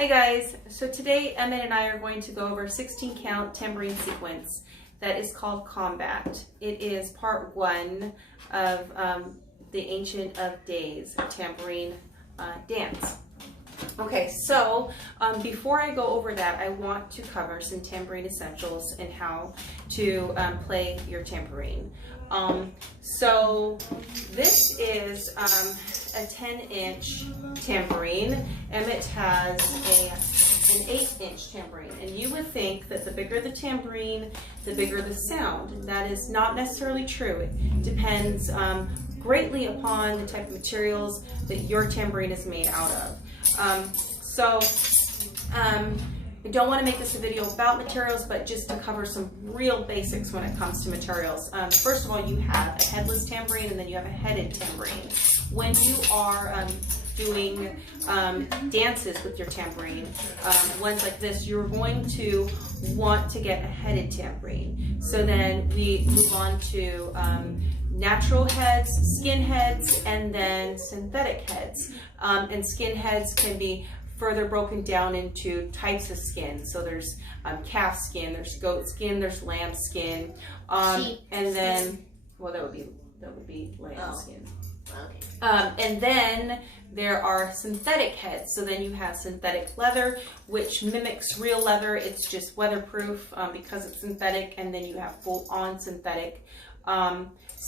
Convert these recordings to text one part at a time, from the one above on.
Hi guys, so today Emmett and I are going to go over a 16 count tambourine sequence that is called Combat. It is part one of the Ancient of Days tambourine dance. Okay, so before I go over that, I want to cover some tambourine essentials and how to play your tambourine. So this is a 10-inch tambourine. Emmett has an 8-inch tambourine, and you would think that the bigger the tambourine, the bigger the sound. And that is not necessarily true. It depends greatly upon the type of materials that your tambourine is made out of. I don't want to make this a video about materials, but just to cover some real basics when it comes to materials. First of all, you have a headless tambourine and then you have a headed tambourine. When you are doing dances with your tambourine, ones like this, you're going to want to get a headed tambourine. So then we move on to natural heads, skin heads, and then synthetic heads. And skin heads can be further broken down into types of skin. So there's calf skin, there's goat skin, there's lamb skin, sheep and then well, that would be lamb skin. Okay. And then there are synthetic heads. So then you have synthetic leather, which mimics real leather. It's just weatherproof because it's synthetic, and then you have full-on synthetic.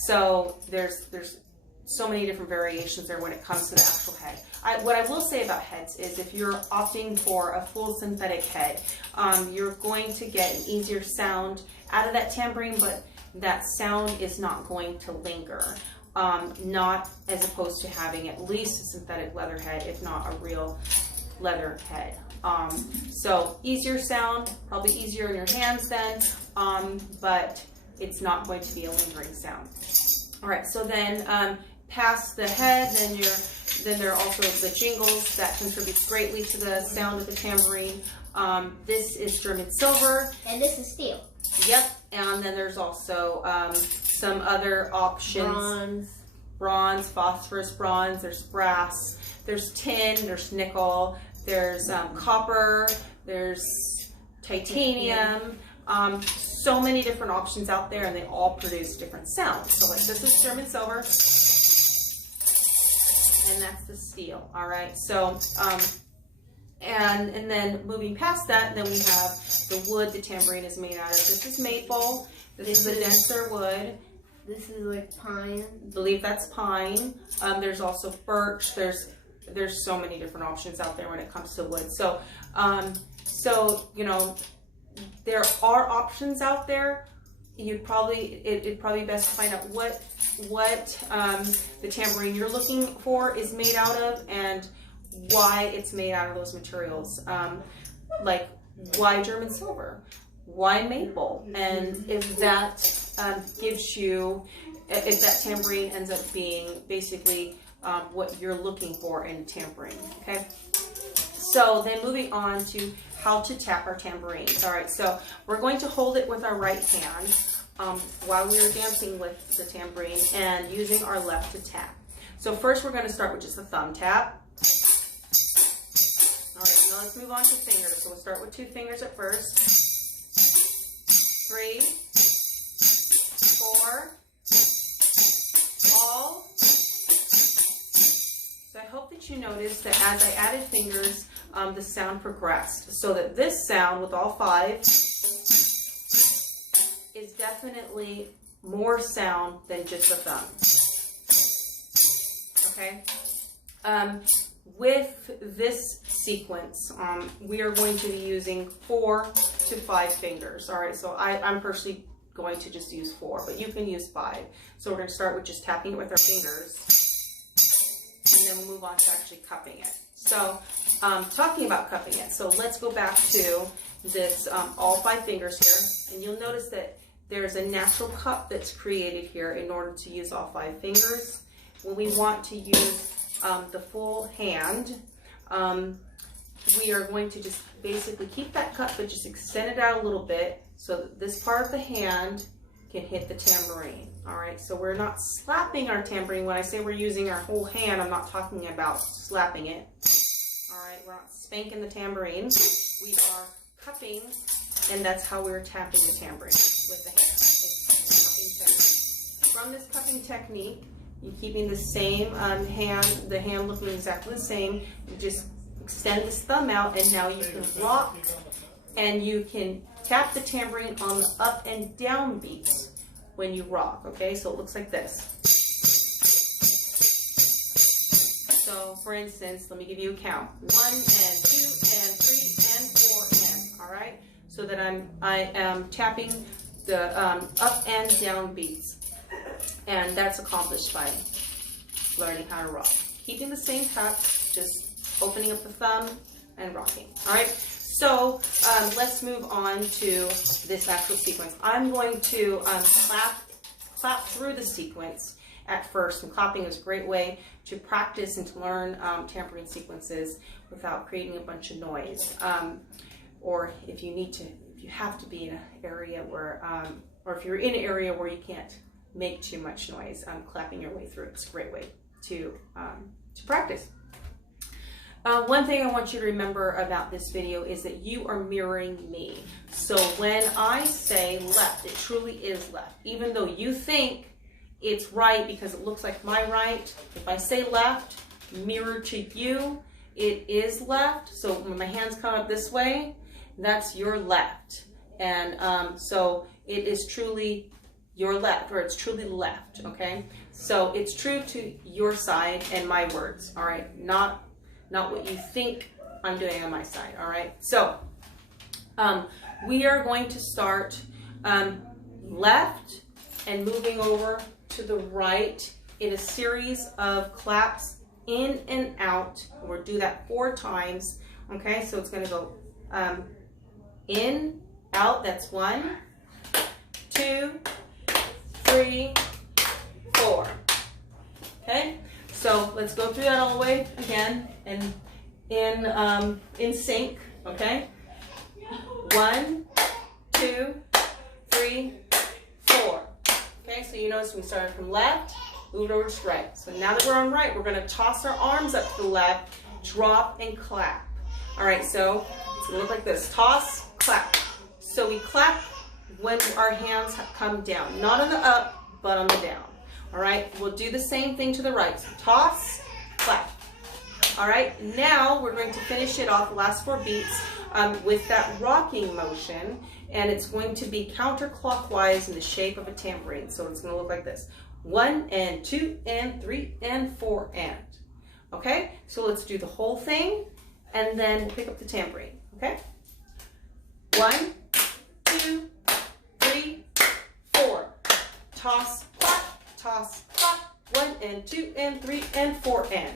So there's so many different variations there when it comes to the actual head. What I will say about heads is if you're opting for a full synthetic head, you're going to get an easier sound out of that tambourine, but that sound is not going to linger. Not as opposed to having at least a synthetic leather head, if not a real leather head. So easier sound, probably easier in your hands then, but it's not going to be a lingering sound. All right, so then past the head, then there are also the jingles that contributes greatly to the sound of the tambourine. This is German silver. And this is steel. Yep, and then there's also some other options. Bronze, phosphorus bronze, there's brass, there's tin, there's nickel, there's copper, there's titanium. So many different options out there, and they all produce different sounds. So like this is German silver, and that's the steel. All right, so and then moving past that, then we have the wood the tambourine is made out of. This is maple. This is a denser wood. This is like pine. I believe that's pine. There's also birch. There's so many different options out there when it comes to wood. So you know, there are options out there. It'd probably be best to find out what the tambourine you're looking for is made out of and why it's made out of those materials. Like why German silver, why maple, and if that gives you, if that tambourine ends up being basically what you're looking for in tambourine. Okay. So then moving on to how to tap our tambourines. All right, so we're going to hold it with our right hand while we are dancing with the tambourine and using our left to tap. So first we're going to start with just a thumb tap. All right, now let's move on to fingers. So we'll start with 2 fingers at first. 3, 4, all. So I hope that you noticed that as I added fingers, the sound progressed. So that this sound with all 5 is definitely more sound than just a thumb. Okay? With this sequence, we are going to be using 4 to 5 fingers. All right, so I'm personally going to just use 4, but you can use 5. So we're going to start with just tapping it with our fingers, and then we'll move on to actually cupping it. So talking about cupping it, so let's go back to this all 5 fingers here, and you'll notice that there's a natural cup that's created here in order to use all 5 fingers. When we want to use the full hand, we are going to just basically keep that cup, but just extend it out a little bit so that this part of the hand can hit the tambourine. All right, so we're not slapping our tambourine. When I say we're using our whole hand, I'm not talking about slapping it. All right. right? We're not spanking the tambourine. We are cupping, and that's how we're tapping the tambourine with the hand. It's cupping technique. From this cupping technique, you're keeping the same the hand looking exactly the same. You just extend this thumb out, and now you can rock, and you can tap the tambourine on the up and down beats when you rock, okay? So it looks like this. So, for instance, let me give you a count. 1 and 2 and 3 and 4 and, all right? So that I am tapping the up and down beats. And that's accomplished by learning how to rock. Keeping the same cups, just opening up the thumb and rocking, all right? So let's move on to this actual sequence. I'm going to clap through the sequence at first, and clapping is a great way to practice and to learn tambourine sequences without creating a bunch of noise. Or if you have to be in an area where, or if you're in an area where you can't make too much noise, clapping your way through it's a great way to practice. One thing I want you to remember about this video is that you are mirroring me. So when I say left, it truly is left. Even though you think it's right because it looks like my right, if I say left, mirror to you, it is left. So when my hands come up this way, that's your left. And so it is truly your left, or it's truly left, okay? So it's true to your side and my words, all right? Not what you think I'm doing on my side, all right? So we are going to start left and moving over to the right in a series of claps in and out. We'll do that 4 times, okay? So it's gonna go in, out, that's 1, 2, 3, 4, okay? So let's go through that all the way again and in sync, okay? 1, 2, 3, 4. Okay, so you notice we started from left, moved over to right. So now that we're on right, we're gonna toss our arms up to the left, drop and clap. All right, so it's gonna look like this, toss, clap. So we clap when our hands come down, not on the up, but on the down. All right, we'll do the same thing to the right. So toss, clap. All right, now we're going to finish it off the last 4 beats with that rocking motion, and it's going to be counterclockwise in the shape of a tambourine. So it's going to look like this: 1 and 2 and 3 and 4 and. Okay, so let's do the whole thing, and then we'll pick up the tambourine. Okay, 1, 2, 3, 4. Toss, clap, toss, clap. 1 and 2 and 3 and 4 and.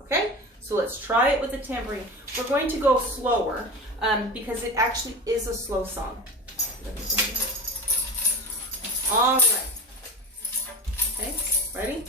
Okay, so let's try it with the tambourine. We're going to go slower because it actually is a slow song. All right. Okay, ready?